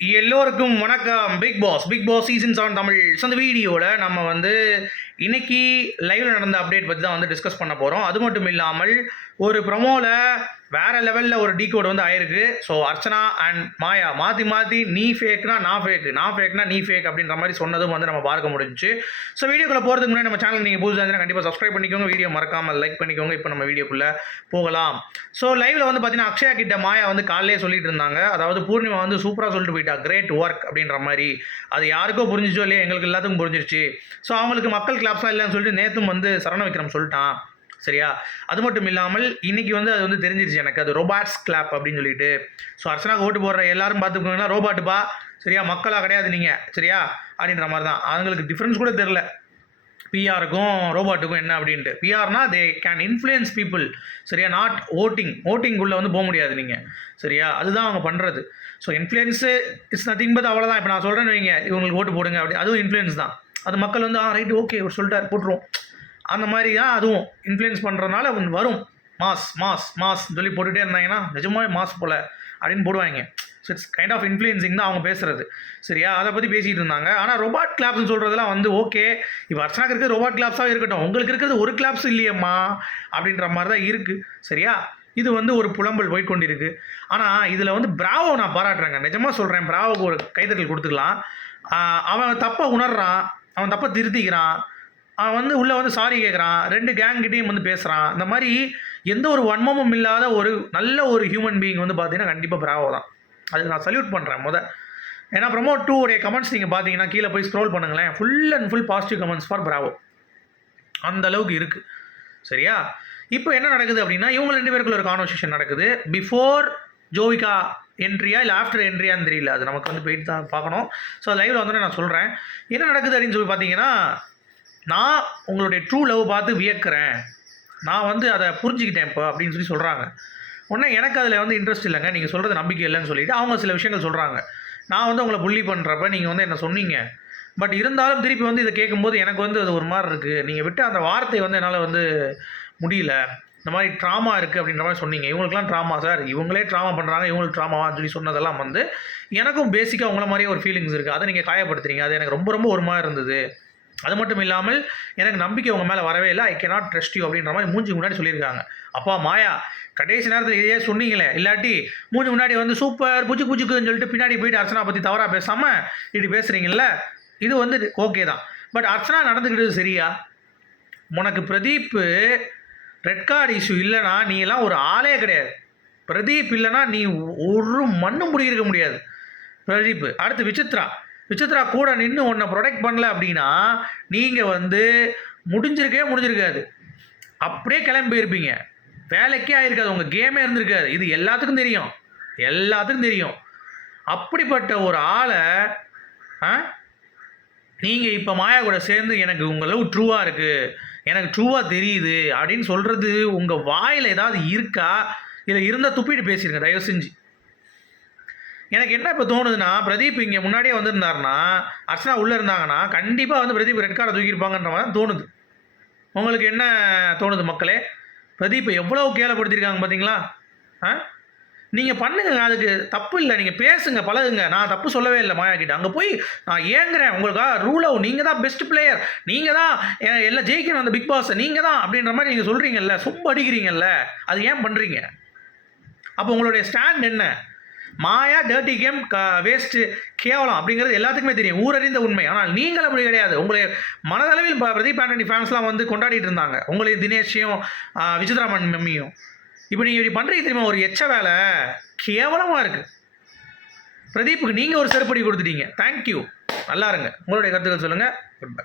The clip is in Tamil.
எல்லோருக்கும் வணக்கம். Big Boss. Big Boss season seven Tamil. So அந்த வீடியோவில் நம்ம வந்து இன்னைக்கு லைவ்ல நடந்த அப்டேட் பற்றி தான் வந்து டிஸ்கஸ் பண்ண போகிறோம் அது மட்டும் இல்லாமல் ஒரு ப்ரொமோவில் வேற லெவலில் ஒரு டீ கோட் வந்து ஆயிருக்கு. ஸோ அர்ச்சனா அண்ட் மாயா மாற்றி மாற்றி நீ ஃபேக்னா நான் ஃபேக் நான் ஃபேக்னா நீ ஃபேக் அப்படின்ற மாதிரி சொன்னதும் வந்து நம்ம பார்க்க முடிஞ்சுச்சு. ஸோ வீடியோக்குள்ள போகிறதுக்கு முன்னாடி நம்ம சேனல் நீங்கள் புதுசாக இருந்தால் கண்டிப்பாக சப்ஸ்கிரைப் பண்ணிக்கோங்க. வீடியோ மறக்காமல் லைக் பண்ணிக்கோங்க. இப்போ நம்ம வீடியோக்குள்ளே போகலாம். ஸோ லைவில் வந்து பார்த்தீங்கன்னா அக்ஷயா கிட்ட மாயா வந்து காலையிலே சொல்லிட்டு இருந்தாங்க. அதாவது பூர்ணிமா வந்து சூப்பராக சொல்லிட்டு போயிட்டா. கிரேட் ஒர்க் அப்படின்ற மாதிரி. அது யாருக்கோ புரிஞ்சிச்சோ இல்லையா எங்களுக்கு எல்லாத்துக்கும் புரிஞ்சிருச்சு. ஸோ அவங்களுக்கு மக்கள் லாப்ஸாக இல்லைன்னு சொல்லிட்டு நேற்றும் வந்து சரண விக்ரம் சொல்லிட்டான். சரியா? அது மட்டும் இல்லாமல் இன்னைக்கு வந்து அது வந்து தெரிஞ்சிருச்சு எனக்கு. அது ரோபாட்ஸ் கிளாப் அப்படின்னு சொல்லிட்டு. ஸோ அர்ச்சனாக்கு ஓட்டு போடுற எல்லாரும் பார்த்துக்கோங்கன்னா ரோபாட்டுப்பா சரியா? மக்களாக கிடையாது நீங்கள் சரியா? அப்படின்ற மாதிரி தான். அவங்களுக்கு டிஃப்ரென்ஸ் கூட தெரில பிஆருக்கும் ரோபாட்டுக்கும் என்ன அப்படின்ட்டு. பிஆர்னா தே கேன் இன்ஃப்ளூயன்ஸ் பீப்புள் சரியா? நாட் ஓட்டிங் ஓட்டிங்குள்ளே வந்து போக முடியாது நீங்கள் சரியா? அதுதான் அவங்க பண்ணுறது so influence it's nothing but அவ்வளோதான் இப்போ நான் சொல்கிறேன்னு வைங்க. இவங்களுக்கு ஓட்டு போடுங்க அப்படி. அதுவும் இன்ஃப்ளூயன்ஸ் தான். அது மக்கள் வந்து ஆ ரைட் ஓகே ஒரு சொல்லிட்டார் போட்டுருவோம். அந்த மாதிரி தான் அதுவும் இன்ஃப்ளூயன்ஸ் பண்ணுறதுனால அவன் வரும். மாஸ் மாஸ் மாஸ் சொல்லி போட்டுகிட்டே இருந்தாங்கன்னா நிஜமாவே மாஸ் போல் அப்படின்னு போடுவாங்க. So it's kind of influencing தான் அவங்க பேசுகிறது சரியா? அதை பற்றி பேசிகிட்டு இருந்தாங்க. ஆனால் ரோபாட் கிளாப்ஸ்னு சொல்கிறதுலாம் வந்து ஓகே இப்போ அர்ச்சனாக்கு இருக்கிறது ரோபாட் கிளாப்ஸாக இருக்கட்டும். உங்களுக்கு இருக்கிறது ஒரு கிளாப்ஸ் இல்லையம்மா அப்படின்ற மாதிரி தான் இருக்குது சரியா? இது வந்து ஒரு புலம்பல் போய் கொண்டிருக்கு ஆனால் இதில் வந்து பிராவோ நான் பாராட்டுறேங்க. நிஜமாக சொல்கிறேன் பிராவோக்கு ஒரு கைதட்டல் கொடுத்துக்கலாம். அவன் தப்பை உணர்றான். அவன் தப்பை திருத்திக்கிறான். அவன் வந்து உள்ளே வந்து சாரி கேட்குறான் ரெண்டு கேங்கிட்டையும் வந்து பேசுகிறான் இந்த மாதிரி எந்த ஒரு வன்மமும் இல்லாத ஒரு நல்ல ஒரு ஹியூமன் பீயிங் வந்து பார்த்தீங்கன்னா கண்டிப்பாக பிராவோ தான். அதுக்கு நான் சல்யூட் பண்ணுறேன் முத. ஏன்னா ப்ரமோ டூ உடைய கமெண்ட்ஸ் நீங்கள் பார்த்தீங்கன்னா கீழே போய் ஸ்க்ரோல் பண்ணுங்களேன். Full and full positive comments for Bravo அந்த அளவுக்கு இருக்குது சரியா? இப்போ என்ன நடக்குது அப்படின்னா இவங்க ரெண்டு பேருக்குள்ள ஒரு கான்வர்சேஷன் நடக்குது. பிஃபோர் ஜோவிகா என்ட்ரியா இல்லை ஆஃப்டர் என்ட்ரியான்னு தெரியல. அது நமக்கு வந்து போயிட்டு தான் பார்க்கணும். ஸோ லைவில் வந்தோடனே நான் சொல்கிறேன் என்ன நடக்குது அப்படின்னு சொல்லி பார்த்தீங்கன்னா நான் உங்களுடைய ட்ரூ லவ் பார்த்து வியக்கிறேன். நான் வந்து அதை புரிஞ்சுக்கிட்டேன் இப்போ அப்படின்னு சொல்லி சொல்கிறாங்க உடனே எனக்கு அதில் வந்து இன்ட்ரெஸ்ட் இல்லைங்க. நீங்கள் சொல்கிறது நம்பிக்கை இல்லைன்னு சொல்லிட்டு அவங்க சில விஷயங்கள் சொல்கிறாங்க நான் வந்து உங்களை புள்ளி பண்ணுறப்ப நீங்கள் வந்து என்ன சொன்னீங்க? பட் இருந்தாலும் திருப்பி வந்து இதை கேட்கும்போது எனக்கு வந்து அது ஒரு மாதிரி இருக்குது நீங்கள் விட்டு அந்த வார்த்தை வந்து என்னால் வந்து முடியல. இந்த மாதிரி ட்ராமா இருக்குது அப்படின்ற மாதிரி சொன்னீங்க. இவங்களுக்குலாம் ட்ராமா சார் இவங்களே ட்ராமா பண்ணுறாங்க இவங்களுக்கு ட்ராமாவான்னு சொல்லி சொன்னதெல்லாம் வந்து எனக்கும் பேசிக்காக உங்களை மாதிரியே ஒரு ஃபீலிங்ஸ் இருக்குது அதை நீங்கள் காயப்படுத்துறீங்க. அது எனக்கு ரொம்ப ரொம்ப ஒரு மாதிரி இருந்தது. அது மட்டும் இல்லாமல் எனக்கு நம்பிக்கை உங்கள் மேலே வரவே இல்லை. ஐ கேனாட் ட்ரஸ்ட் யூ அப்படின்ற மாதிரி மூஞ்சி முன்னாடி சொல்லியிருக்காங்க. அப்பா மாயா கடைசி நேரத்தில் இதே சொன்னீங்களே. இல்லாட்டி மூஞ்சி முன்னாடி வந்து சூப்பர் புஜு புஜுக்குன்னு சொல்லிட்டு பின்னாடி போயிட்டு அர்ச்சனா பற்றி தவறாக பேசாமல் இப்படி பேசுகிறீங்கள இது வந்து ஓகே தான். பட் அர்ச்சனா நடந்துக்கிட்டது சரியா? உனக்கு பிரதீப் ரெட் கார்டு இஷ்யூ இல்லைனா நீ எல்லாம் ஒரு ஆளே கிடையாது. பிரதீப் இல்லைனா நீ ஒரு மண்ணும் முடியிருக்க முடியாது. பிரதீப் அடுத்து விசித்ரா. விசித்ரா கூட நின்று உன்னை ப்ரொடெக்ட் பண்ணல அப்படின்னா நீங்கள் வந்து முடிஞ்சிருக்கவே முடிஞ்சிருக்காது. அப்படியே கிளம்பி போயிருப்பீங்க வேலைக்கே ஆயிருக்காது. உங்கள் கேமே இருந்திருக்காது. இது எல்லாத்துக்கும் தெரியும். எல்லாத்துக்கும் தெரியும். அப்படிப்பட்ட ஒரு ஆளை ஆ? நீங்கள் இப்போ மாயா கூட சேர்ந்து எனக்கு உங்கள் லவ் ட்ரூவாக இருக்குது எனக்கு ட்ரூவாக தெரியுது அப்படின்னு சொல்கிறது உங்கள் வாயில் ஏதாவது இருக்கா? இல்லை இருந்தால் துப்பிட்டு பேசிடுங்க தயவு செஞ்சு. எனக்கு என்ன இப்போ தோணுதுன்னா பிரதீப் இங்கே முன்னாடியே வந்திருந்தாருன்னா அர்ச்சனா உள்ளே இருந்தாங்கன்னா கண்டிப்பாக வந்து பிரதீப் ரெட் கார்டை தூக்கியிருப்பாங்கன்ற மாதிரி தான் தோணுது. உங்களுக்கு என்ன தோணுது மக்களே? பிரதீப் எவ்வளோ கேவலப்படுத்தியிருக்காங்க பார்த்தீங்களா ஆ? நீங்கள் பண்ணுங்க அதுக்கு தப்பு இல்லை. நீங்கள் பேசுங்க பழகுங்க. நான் தப்பு சொல்லவே இல்லை மாயா கிட்ட. அங்கே போய் நான் ஏங்குறேன். உங்களுக்காக ரூல் அவுட் நீங்கள் தான் பெஸ்ட் பிளேயர் நீங்கள் தான் எல்லாம் ஜெயிக்கணும் அந்த பிக் பாஸ் நீங்கள் தான் அப்படின்ற மாதிரி நீங்கள் சொல்கிறீங்கல்ல சும்மா அடிக்கிறீங்கல்ல. அது ஏன் பண்ணுறீங்க அப்போ உங்களுடைய ஸ்டாண்ட் என்ன? மாயா டர்ட்டி கேம் க வேஸ்ட்டு கேவலம் அப்படிங்கிறது எல்லாத்துக்குமே தெரியும். ஊரறிந்த உண்மை. ஆனால் நீங்கள் அப்படி கிடையாது. உங்களை மனதளவில் பிரதீப் ஆண்டனி ஃபேன்ஸ்லாம் வந்து கொண்டாடிட்டு இருந்தாங்க. உங்களை தினேஷையும் விசித்ராமன் மம்மியும் இப்போ நீங்கள் இப்படி பண்ணுறீங்க தெரியுமா? ஒரு எச்ச வேலை. கேவலமாக இருக்குது பிரதீப்புக்கு நீங்கள் ஒரு செருப்படி கொடுத்துட்டீங்க. தேங்க்யூ நல்லா இருங்க. உங்களுடைய கருத்துக்கள் சொல்லுங்கள் குட் பை